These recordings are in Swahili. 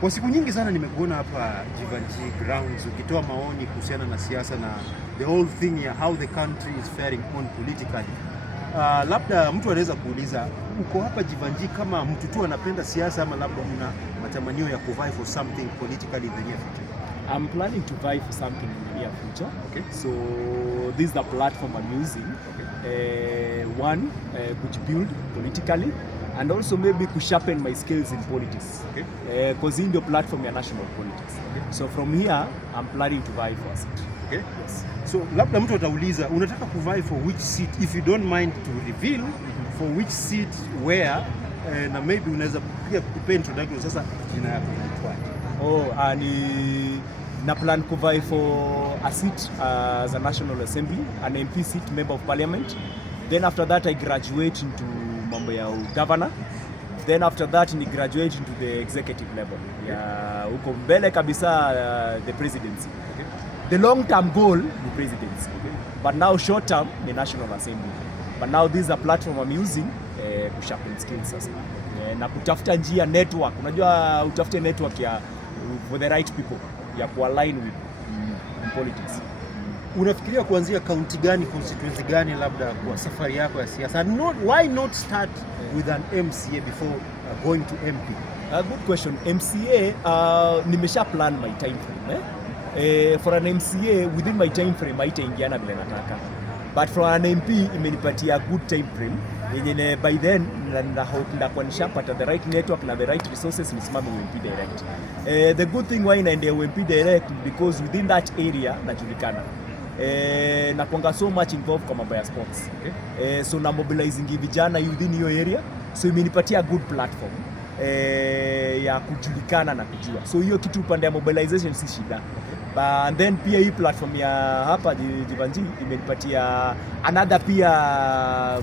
Kwa siku nyingi sana nimekuona hapa Jivanji grounds ukitoa maoni kuhusiana na siasa na the whole thing ya how the country is faring on politically. Labda mtu anaweza kuuliza uko hapa Jivanji kama mtu tu anapenda siasa ama labda una matamanio ya kuvai for something politically in the near future? I'm planning to vie for something in the near future. Okay. So this is the platform I'm using. Okay. One, which build politically, and also maybe to sharpen my skills in politics. Okay. Because in the platform ya national politics. Okay. So from here, I'm planning to vie for a seat. Okay. Yes. So labda mtu atauliza unataka kuvai for which seat, if you don't mind to reveal for which seat where, na maybe unaweza pia kupe introduction sasa jina yako inaitwaje? Na plan to vie for a seat as a National Assembly, an MP seat, Member of Parliament. Then after that I graduate into mambo ya governor. Then after that ni graduate into the executive level. Ya uko mbele kabisa the presidency. Okay. The long term goal ni presidency. Okay. But now short term ni National Assembly. But now this is a platform I'm using to sharpen skills sasa. Na kutafuta njia network. Unajua utafute network ya for the right people ya ku-align with in politics. Unafikiria kuanzia county gani, constituency gani labda kwa safari yako ya siasa? Why not start with an MCA before going to MP? Good question. MCA, nimesha plan my time frame. For an MCA, within my time frame, haitaingiana vile nataka. But for an MP, imenipatia good time frame. Yenye by then, na hope ndakuwa nishapata the right network na the right resources nisimame UMP direct. The good thing why naendea UMP direct because within that area najulikana. Na kuanga so much involved kwa mambo ya sports. Okay. So na mobilizing vijana within your area. So imenipatia good platform ya kujulikana na kujua. So hiyo kitu upande ya mobilization si shida. And then pia hii platform ya hapa Jivanji imenipatia another pia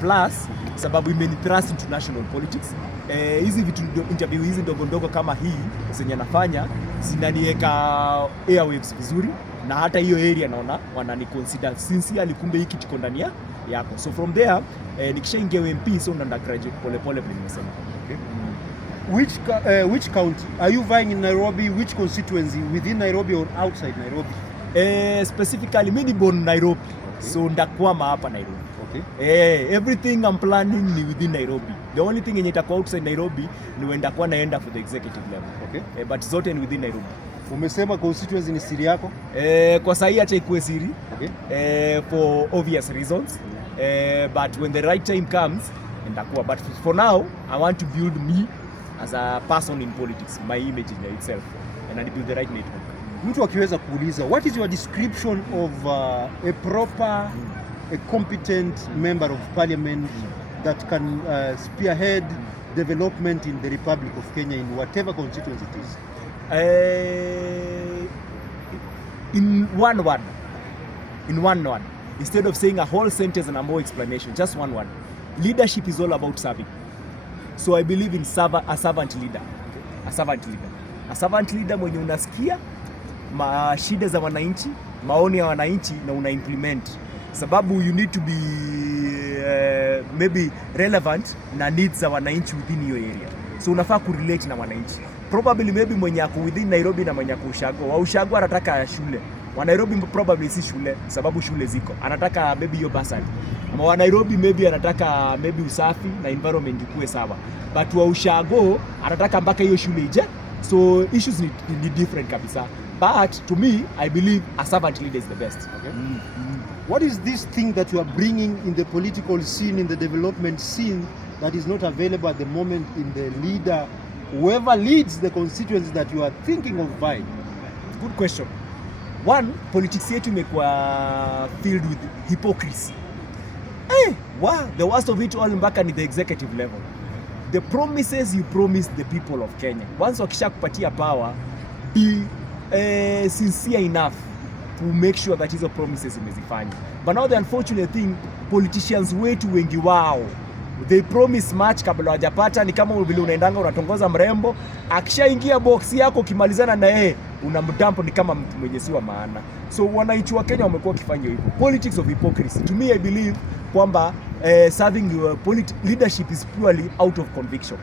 plus sababu imenitrust into national politics. Hizi vitu interview hizi ndogo ndogo kama hii zenye nafanya zinaniweka airwaves vizuri na hata hiyo area naona wanani consider sincerely kumbe hiki kiko ndani yako. So from there nikishaingia MP so ndo graduate pole pole vile nimesema. Okay. Which county are you vying in Nairobi? Which constituency within Nairobi or outside Nairobi? Specifically mimi ni born Nairobi. Okay. So ndakwama hapa Nairobi. Okay. Everything I'm planning ni within Nairobi. The only thing yenye itakuwa outside Nairobi ni wenda kwa naenda for the executive level. Okay. But zote ni within Nairobi. Umesema constituency ni siri yako? Kwa sahi acha ikuwe siri. Okay. For obvious reasons. But when the right time comes ndakuwa. But for now I want to build me as a person in politics, my image in itself, and I build the right network. Mtu akiweza kuuliza, what is your description of a proper, a competent member of parliament that can spearhead development in the Republic of Kenya in whatever constituency it is? In one word. Instead of saying a whole sentence and a more explanation, just one word. Leadership is all about serving. So I believe in a servant leader. A servant leader mwenye unasikia shida za wananchi, maoni ya wananchi na una implement. Sababu you need to be maybe relevant na needs za wananchi within your area. So unafaa kurelate na wananchi. Probably maybe mwenye ako within Nairobi na mwenye ako Ushago. Wa Ushago anataka shule. Wa Nairobi probably si shule sababu shule ziko. Anataka maybe hiyo basari. Ama wa Nairobi maybe anataka maybe usafi na environment ikuwe sawa. But wa Ushago anataka mpaka hiyo shule ije. So issues ni different kabisa. But to me, I believe a servant leader is the best. Okay? What is this thing that you are bringing in the political scene, in the development scene that is not available at the moment in the leader, whoever leads the constituency that you are thinking of vying? Good question. One, politics yetu imekuwa filled with hypocrisy. The worst of it all mpaka ni the executive level. The promises you promise the people of Kenya. Once wakisha kupatia power, be sincere enough to make sure that hizo promises umezifanya. But now the unfortunate thing, politicians wetu wengi wao, they promise much kabla hawajapata. Ni kama vile unaendanga unatongoza mrembo, akishaingia box yako ukimalizana na yeye unamdampo ni kama mtu mwenye si wa maana. So wananchi wa Kenya wamekuwa wakifanya hivyo. Politics of hypocrisy. To me I believe kwamba serving your leadership is purely out of conviction.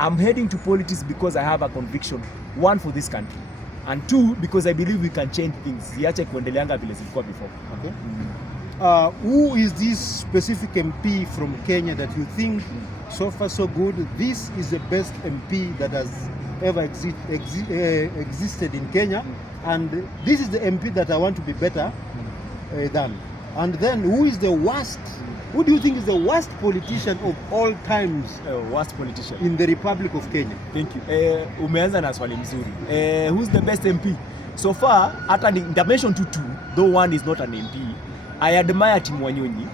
I'm heading to politics because I have a conviction, one, for this country, and two, because I believe we can change things. Ziache kuendeleanga vile zilikuwa before. Okay. Who is this specific MP from Kenya that you think so far so good? This is the best MP that has ever existed in Kenya, and this is the MP that I want to be better than. And then who is the worst? Who do you think is the worst politician of all times? Worst politician in the Republic of Kenya? Thank you. Umeanza na swali mzuri. Who's the best MP? So far, hata dimension two, though one is not an MP, I admire Tim Wanyonyi,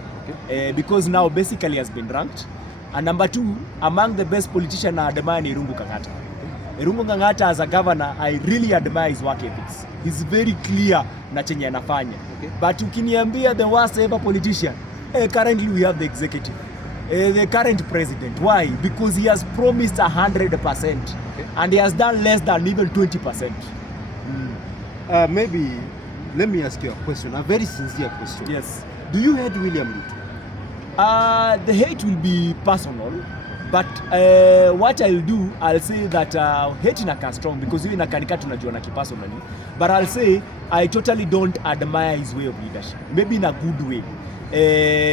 because now basically has been ranked. And number two, among the best politicians I admire ni Irungu Kang'ata. Irungu Kang'ata as a governor, I really admire his work ethics. He's very clear na chenye anafanya. Okay. But ukiniambia the worst ever politician, currently we have the executive, the current president. Why? Because he has promised 100%, okay, and he has done less than even 20%. Maybe let me ask you a question, a very sincere question. Yes. Do you hate William Ruto? The hate will be personal, but what I'll do, I'll say that hate inakaa strong because hiyo inakanika tunajuana personally, but I'll say I totally don't admire his way of leadership, maybe in a good way.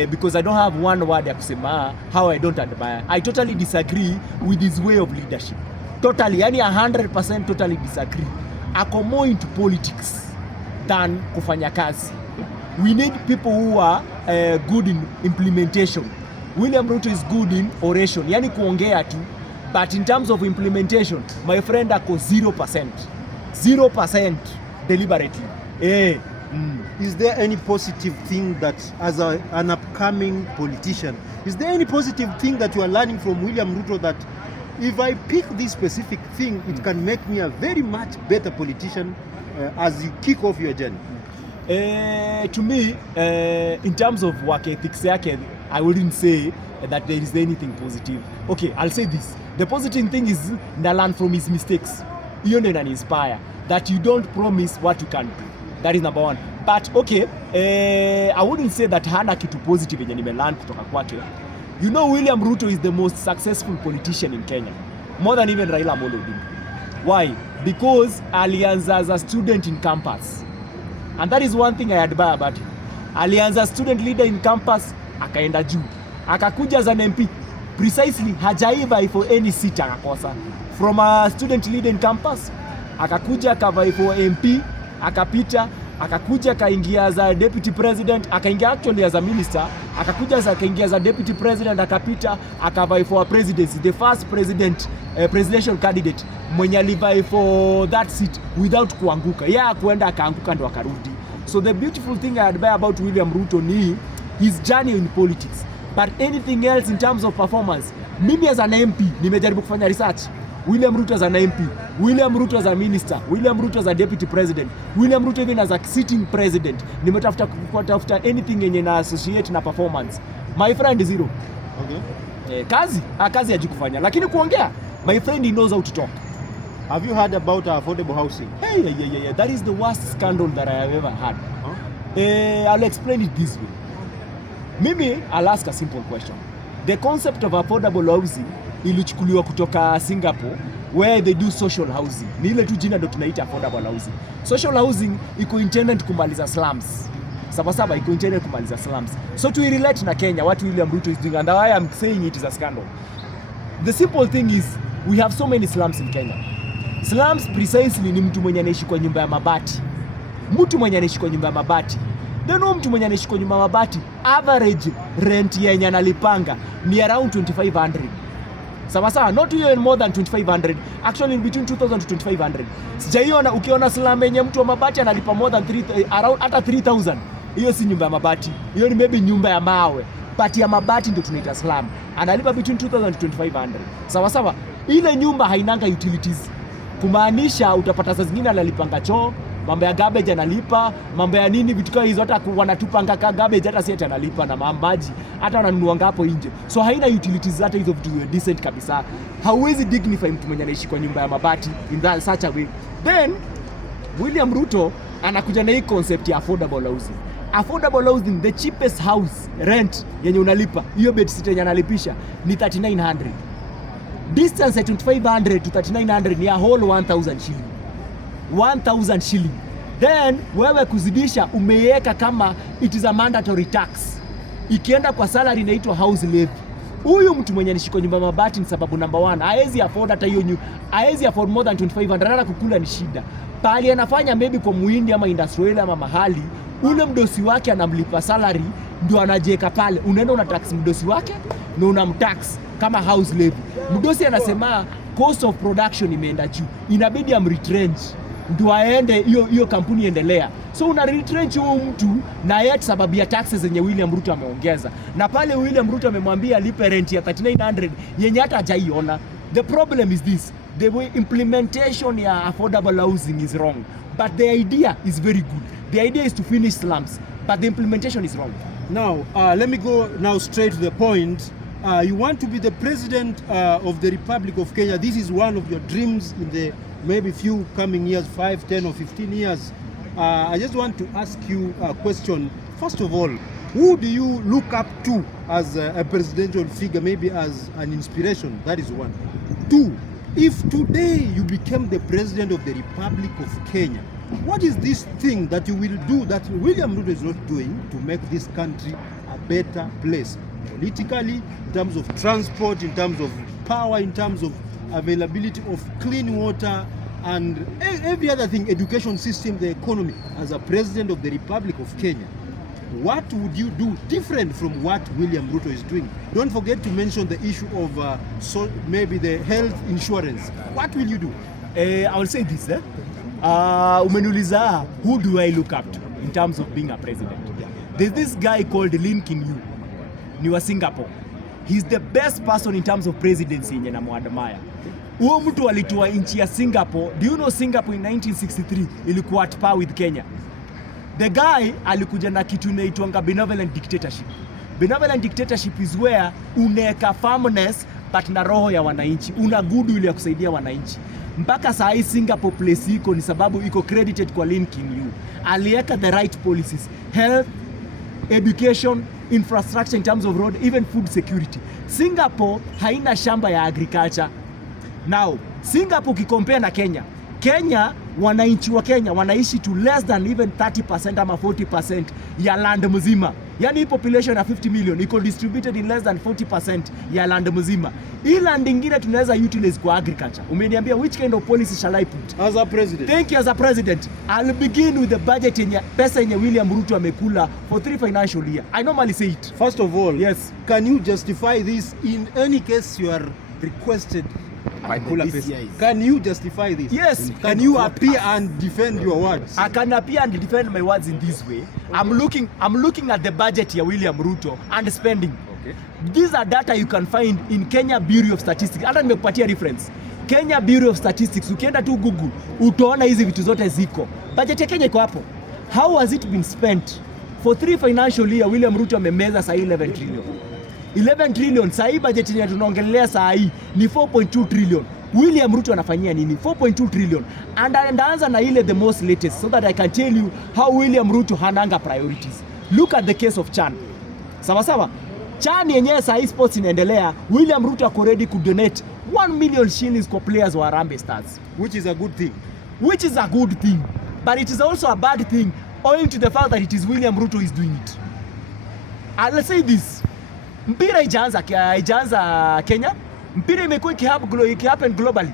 Because I don't have one word ya kusema how I don't admire. I totally disagree with his way of leadership. Totally, yani 100% totally disagree. Ako more into politics than kufanya kazi. We need people who are good in implementation. William Ruto is good in oration, yani kuongea tu, but in terms of implementation, my friend ako 0%. 0% deliberately. Is there any positive thing that, as an upcoming politician, is there any positive thing that you are learning from William Ruto that if I pick this specific thing, it can make me a very much better politician as you kick off your journey? To me, in terms of work ethics, I wouldn't say that there is anything positive. Okay, I'll say this. The positive thing is na learn from his mistakes. You know, and inspire that you don't promise what you can do. That is number one. But okay, I wouldn't say that hana kitu positive yenye nimelearn kutoka kwake. You know, William Ruto is the most successful politician in Kenya, more than even Raila Amolo Odinga. Why? Because alianza as a student in campus, and that is one thing I admire about him. Alianza student leader in campus, akaenda juu, akakuja as an MP. Precisely, hajaiva for any seat akakosa. From a student leader in campus, akakuja akavai for MP, akapita, akakuja akaingia as a deputy president, akaingia actually as a minister, akakuja akaingia as a deputy president, akapita, akavai for a presidency, the first presidential candidate mwenye alivai for that seat without kuanguka. Yeah, kuenda akaanguka ndo akarudi. So the beautiful thing I admire about William Ruto ni his journey in politics. But anything else in terms of performance, mimi as an MP nimejaribu kufanya research. William Ruto as an MP, William Ruto as a minister, William Ruto as a deputy president, William Ruto even as a sitting president, nimetafuta anything yenye na associate na performance. My friend is zero. Okay. Kazi hajikufanya, lakini kuongea, my friend he knows how to talk. Have you heard about affordable housing? Hey, that is the worst scandal that I have ever had. Huh? I'll explain it this way. Mimi, I'll ask a simple question. The concept of affordable housing ilichukuliwa kutoka Singapore, where they do social housing. Ni ile tu jina ndo tunaita affordable housing. Social housing iko intended kumaliza slums. Sabasaba iko intended kumaliza slums. So to relate na Kenya, what William Ruto is doing, and why I'm saying it is a scandal. The simple thing is, we have so many slums in Kenya. Slums precisely ni mtu mwenye anaishi kwa nyumba ya mabati. Mtu mwenye anaishi kwa nyumba ya mabati. Then mtu mwenye anaishi kwa nyumba ya mabati, average rent yenye analipanga ni around 2500. Sawa, not even more than 2500, actually in between 2000 to 2500. Sijaiona ukiona slum yenye mtu wa mabati analipa more than around hata 3000. Hiyo si nyumba ya mabati. Hiyo ni maybe nyumba ya mawe. But ya mabati ndio tunaita slum. Analipa between 2000 to 2500. Sawa. Ile nyumba hainanga utilities. Kumaanisha utapata saa zingine analipanga choo, mambo ya garbage analipa, mambo ya nini vitu kama hizo, hata wanatupanga ka garbage hata si analipa, na maji hata wananunuanga hapo nje. So haina utilities hata hizo vitu decent kabisa. Hauwezi dignify mtu mwenye anaishi kwa nyumba ya mabati in that such a way. Then William Ruto anakuja na hii concept ya affordable housing. Affordable housing, the cheapest house rent yenye unalipa, hiyo bed sit yenye analipisha ni 3900. Distance at 2500 to 3900 ni a whole 1000 shilling. 1000 shilling. Then wewe kuzidisha umeiweka kama it is a mandatory tax. Ikienda kwa salary inaitwa house levy. Huyu mtu mwenye nishiko nyumba mabati ni sababu number 1, haezi afford hata hiyo haezi afford more than 2500, hata kukula ni shida. Pali anafanya maybe kwa muhindi ama industrial ama mahali, ule mdosi wake anamlipa salary ndio anajiweka pale. Unaenda una tax mdosi wake na unamtax kama house levy. Mdosi anasema cost of production imeenda juu, inabidi amretrench ndio aende hiyo kampuni endelea. So una retrench huyo mtu na yet sababu ya taxes zenye William Ruto ameongeza. Na pale William Ruto amemwambia lipe rent ya 3900 yenye hata hajaiona. The problem is this, the way implementation ya affordable housing is wrong, but the idea is very good. The idea is to finish slums, but the implementation is wrong. Now, let me go now straight to the point. You want to be the president of the Republic of Kenya. This is one of your dreams in the maybe few coming years, 5, 10 or 15 years. I just want to ask you a question. First of all, who do you look up to as a presidential figure, maybe as an inspiration? That is one. 2, if today you became the president of the Republic of Kenya, what is this thing that you will do that William Ruto is not doing to make this country a better place? Politically, in terms of transport, in terms of power, in terms of availability of clean water, and every other thing, education system, the economy. As a president of the Republic of Kenya, what would you do different from what William Ruto is doing? Don't forget to mention the issue of maybe the health insurance. What will you do? I will say this. Umeniuliza, who do I look up to in terms of being a president? There's this guy called Lee Kuan-yew, ni wa Singapore. He's the best person in terms of presidency yenye namwadmire. Huyo mtu alitoa nchi ya Singapore. Do you know Singapore in 1963 ilikuwa at par with Kenya? The guy alikuja na kitu inaitwa benevolent dictatorship. Benevolent dictatorship is where uneka firmness but na roho ya wananchi. Una goodwill ya kusaidia wananchi. Mpaka saa hii Singapore place iko ni sababu iko credited kwa Lee Kuan-yew. Aliweka the right policies. Health, education, infrastructure in terms of road, even food security. Singapore haina shamba ya agriculture. Now, Singapore ukikompare na Kenya, wananchi wa Kenya wanaishi to less than even 30% ama 40% ya land mzima. Yani population ya 50 million iko distributed in less than 40% ya land mzima. Hii land ingine tunaweza utilize kwa agriculture. Umeniambia which kind of policy shall I put? As a president. Thank you. As a president, I'll begin with the budget yenye pesa yenye William Ruto amekula for 3 financial year. I normally say it. First of all, yes. Can you justify this in any case you are requested? Can you justify this? Yes. Can you appear and defend your words? I can appear and defend my words in this way. I'm looking at the budget here, William Ruto, and spending. Okay. These are data you can find in Kenya Bureau of Statistics. Hata nimekupatia reference. Kenya Bureau of Statistics, ukienda tu Google, utaona hizi vitu zote ziko. Budget ya Kenya iko hapo. How has it been spent? For 3 financial year, William Ruto amemeza saa 11 trillion. 11 trillion, saa hii budget yenye tunaongelea saa hii ni 4.2 trillion. William Ruto anafanyia nini? 4.2 trillion. And ndaanza na ile the most latest so that I can tell you how William Ruto hananga priorities. Look at the case of Chan. Sawa sawa. Chan yenyewe saa hii sports inaendelea, William Ruto ako ready to donate 1 million shillings kwa players wa Harambee Stars. Which is a good thing. Which is a good thing. But it is also a bad thing owing to the fact that it is William Ruto is doing it. And let's say this. Mpira ijaanza Kenya. Mpira imekuwa ikihappen globally.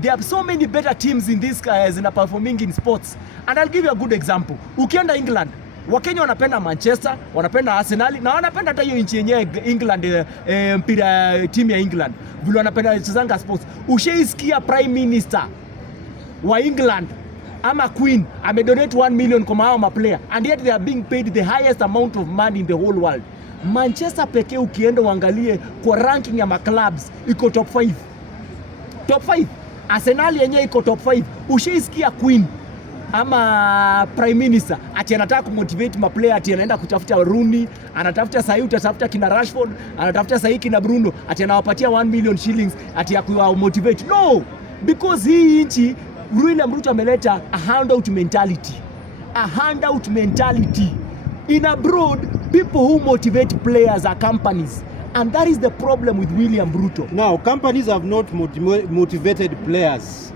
There are so many better teams in this zina performing in sports. And I'll give you a good example. Ukienda England, Wakenya wanapenda Manchester, wanapenda Arsenal, na wanapenda hata hiyo nchi yenyewe England, mpira team ya England. Vile wanapenda chezanga sports. Ushaisikia Prime Minister wa England ama Queen amedonate 1 million kwa hao player, and yet they are being paid the highest amount of money in the whole world. Manchester pekee ukienda uangalie kwa ranking ya maclubs iko top 5. Top 5. Arsenal yenyewe iko top 5. Ushaisikia Queen ama Prime Minister ati anataka kumotivate maplayer, ati anaenda kutafuta Rooney, anatafuta sahi, utatafuta kina Rashford, anatafuta sahi kina Bruno, ati anawapatia 1 million shillings ati ya kumotivate? No, because hii nchi William Ruto ameleta a handout mentality. A handout mentality. In abroad, people who motivate players are companies. And that is the problem with William Ruto. Now, companies have not motivated players.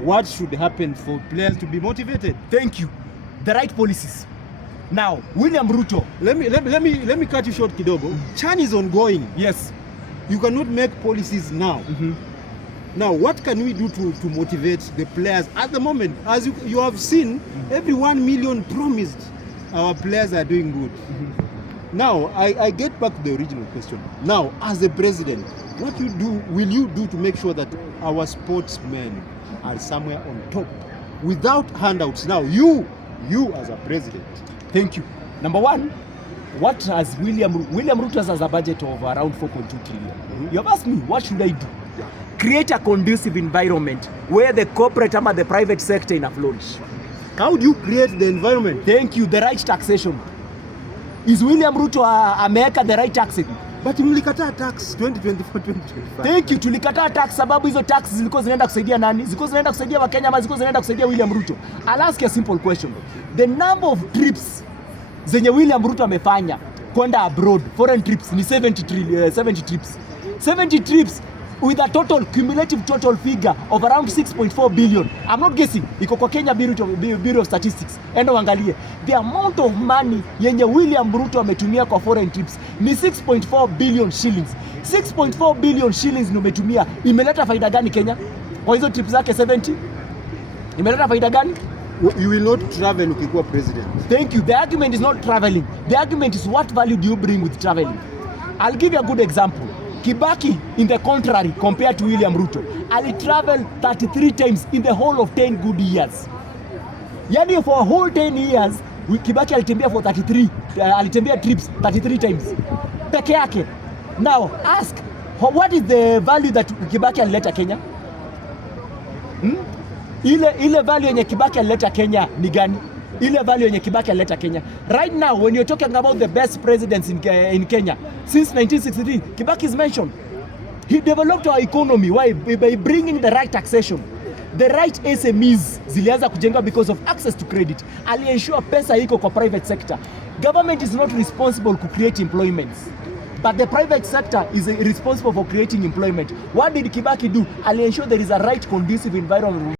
What should happen for players to be motivated? Thank you. The right policies. Now, William Ruto. Let me cut you short kidogo. Chan is ongoing. Yes. You cannot make policies now. Now, what can we do to motivate the players at the moment? As you have seen, every 1 million promised, our players are doing good. Now, I get back to the original question. Now, as a president, what will you do to make sure that our sportsmen are somewhere on top without handouts? Now, you as a president. Thank you. Number one, what has William Ruto has a budget of around 4.2 trillion. You have asked me, what should I do? Create a conducive environment where the corporate and the private sector in a flourish. How do you create the environment? Thank you. The right taxation. Is William Ruto ameweka the right taxing? But mlikataa tax 2024-2025. Thank you. Tulikataa tax sababu hizo tax zilikuwa zinaenda kusaidia nani? Zilikuwa zinaenda kusaidia Wakenya ama zilikuwa zinaenda kusaidia William Ruto? I'll ask you a simple question. The number of trips zenye William Ruto amefanya kwenda abroad, foreign trips ni 70 trips. 70 trips with a total cumulative total figure of around 6.4 billion. I'm not guessing. Iko kwa Kenya Bureau of Statistics. Enda uangalie. The amount of money yenye William Ruto ametumia kwa foreign trips ni 6.4 billion shillings. 6.4 billion shillings ni umetumia. Imeleta faida gani Kenya? Kwa hizo trips zake 70? Imeleta faida gani? You will not travel ukikuwa president. Thank you. The argument is not traveling. The argument is what value do you bring with traveling? I'll give you a good example. Kibaki, in the contrary, compared to William Ruto, ali travel 33 times in the whole of 10 good years. Yani for a whole 10 years, Kibaki alitembea for 33, alitembea trips 33 times. Peke yake. Now, ask, what is the value that Kibaki alileta Kenya? Ile value yenye Kibaki alileta Kenya ni gani? Ile value yenye Kibaki alileta Kenya. Right now, when you're talking about the best presidents in Kenya, since 1963, Kibaki is mentioned. He developed our economy. Why? By bringing the right taxation. The right SMEs zilianza kujenga because of access to credit. Ali-ensure pesa iko kwa private sector. Government is not responsible to create employments, but the private sector is responsible for creating employment. What did Kibaki do? Ali-ensure there is a right conducive environment.